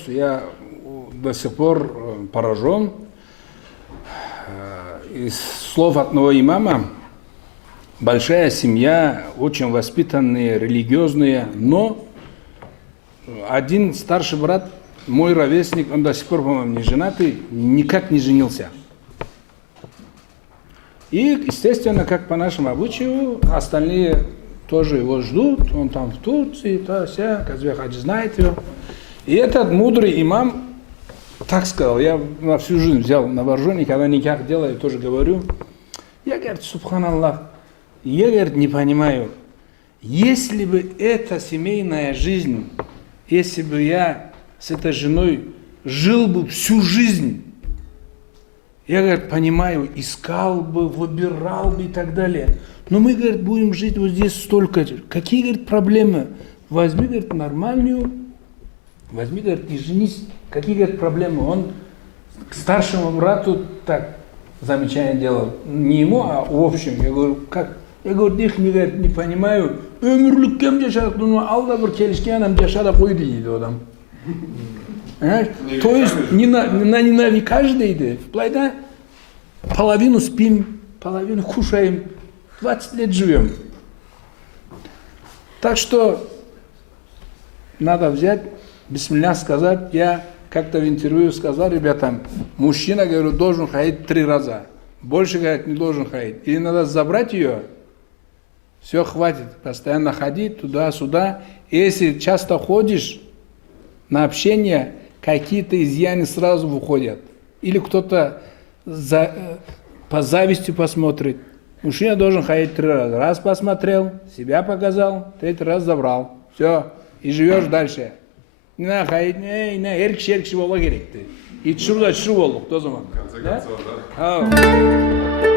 вопрос, я до сих пор поражен. Из слов одного имама, большая семья, очень воспитанные, религиозные, но один старший брат, мой ровесник, он до сих пор, по-моему, не женатый, никак не женился. И, естественно, как по нашему обычаю, остальные тоже его ждут, он там в Турции, то вся, Казбек Хаджи знает его. И этот мудрый имам так сказал, я на всю жизнь взял на вооружение, когда никак делаю, тоже говорю. Я, говорит, субханаллах, я, говорит, не понимаю, если бы эта семейная жизнь, если бы я с этой женой жил бы всю жизнь, я, говорит, понимаю, искал бы, выбирал бы и так далее. Но мы, говорит, будем жить вот здесь столько. Какие, говорит, проблемы? Возьми, говорит, нормальную, возьми, говорит, и женись. Какие, говорит, проблемы? Он к старшему брату так замечание делал. Не ему, а в общем. Я говорю, как? Я говорю, их не понимаю. Ömürlük kем yaşadık, bunu alda bir kelişken hem yaşada koydu dedi adam. То есть не на века ждейді. Былайда половину спим, половину кушаем, 20 лет живем. Так что надо взять, бисмилля сказать. Я как-то в интервью сказал ребятам, мужчина, говорю, должен ходить 3 раза. Больше, говорит, не должен ходить. Или надо забрать ее, все, хватит. Постоянно ходить туда-сюда. Если часто ходишь на общение, какие-то изъяны сразу выходят. Или кто-то по зависти посмотрит. Мужчина должен ходить 3 раза. Раз посмотрел, себя показал, 3-й раз забрал. Все, и живешь дальше. Не надо ходить, еркші бола керекті. И шурда шу болдық, то zaman. Конце концов, да.